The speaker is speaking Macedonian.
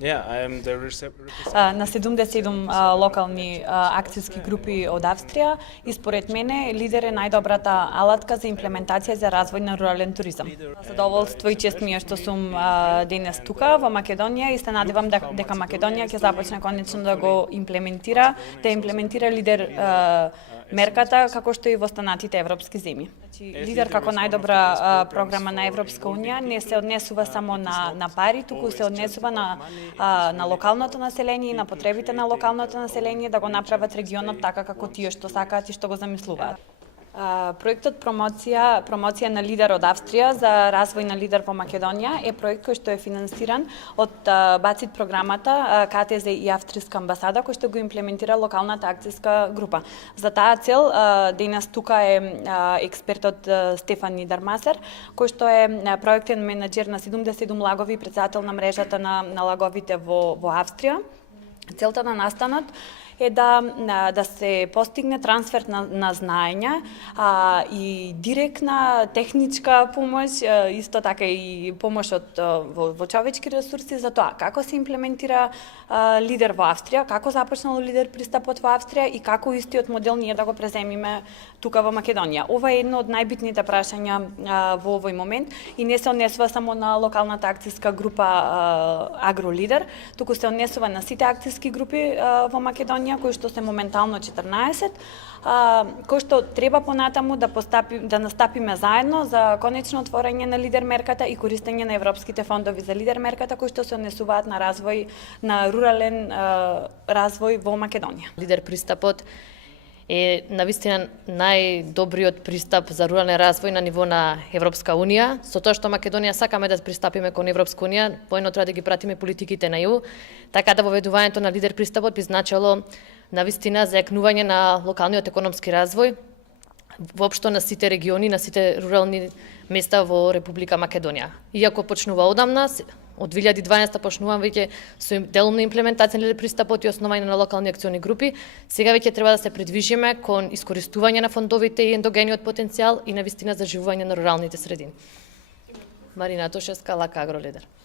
Yeah, I am the На 77 локални акцијски групи од Австрија и според мене лидер е најдобрата алатка за имплементација за развој на рурален туризам. Задоволство и чест ми е што сум денес тука во Македонија и се надевам дека Македонија ќе започне конечно да го имплементира, лидер мерката како што и во останатите европски земји. Лидер како најдобра програма на Европска унија не се однесува само на пари, туку се однесува на локалното население и на потребите на локалното население да го направат регионот така како тие што сакаат и што го замислуваат. Проектот промоција на лидер од Австрија за развој на лидер во Македонија е проект кој што е финансиран од БАЦИТ програмата КТЗ и Австријска амбасада кој што го имплементира локалната акцијска група. За таа цел денес тука е експертот Стефан Нидермасер кој што е проектен менаџер на 77 лагови и председател на мрежата на лаговите во Австрија. Целта на настанот е да се постигне трансфер на знаења и директна техничка помош, исто така и помош во човечки ресурси за тоа како се имплементира лидер во Австрија, како започнал лидер пристапот во Австрија и како истиот модел ние да го преземиме тука во Македонија. Ова е едно од најбитните прашања во овој момент и не се однесува само на локалната акцијска група Агролидер, туку се однесува на сите акцијски групи во Македонија кои што се моментално 14, кои што треба понатаму да настапиме заедно за конечно отворање на лидер мерката и користење на европските фондови за лидер мерката кои што се однесуваат на развој на рурален развој во Македонија. Лидер пристапот е навистина најдобриот пристап за рурален развој на ниво на Европска унија. Со тоа што Македонија сакаме да пристапиме кон Европска унија, поедно треба да ги пратиме политиките на ЕУ, така да воведувањето на лидер пристапот би значило навистина зајакнување на локалниот економски развој воопшто на сите региони, на сите рурални места во Република Македонија. Иако почнува одамна, од 2012 почнувам веќе со делумна имплементација на пристапот и основање на локални акциони групи, сега веќе треба да се придвижиме кон искористување на фондовите и ендогениот потенцијал и навистина заживување на руралните средини. Марина Тошевска, Лака Агролидер.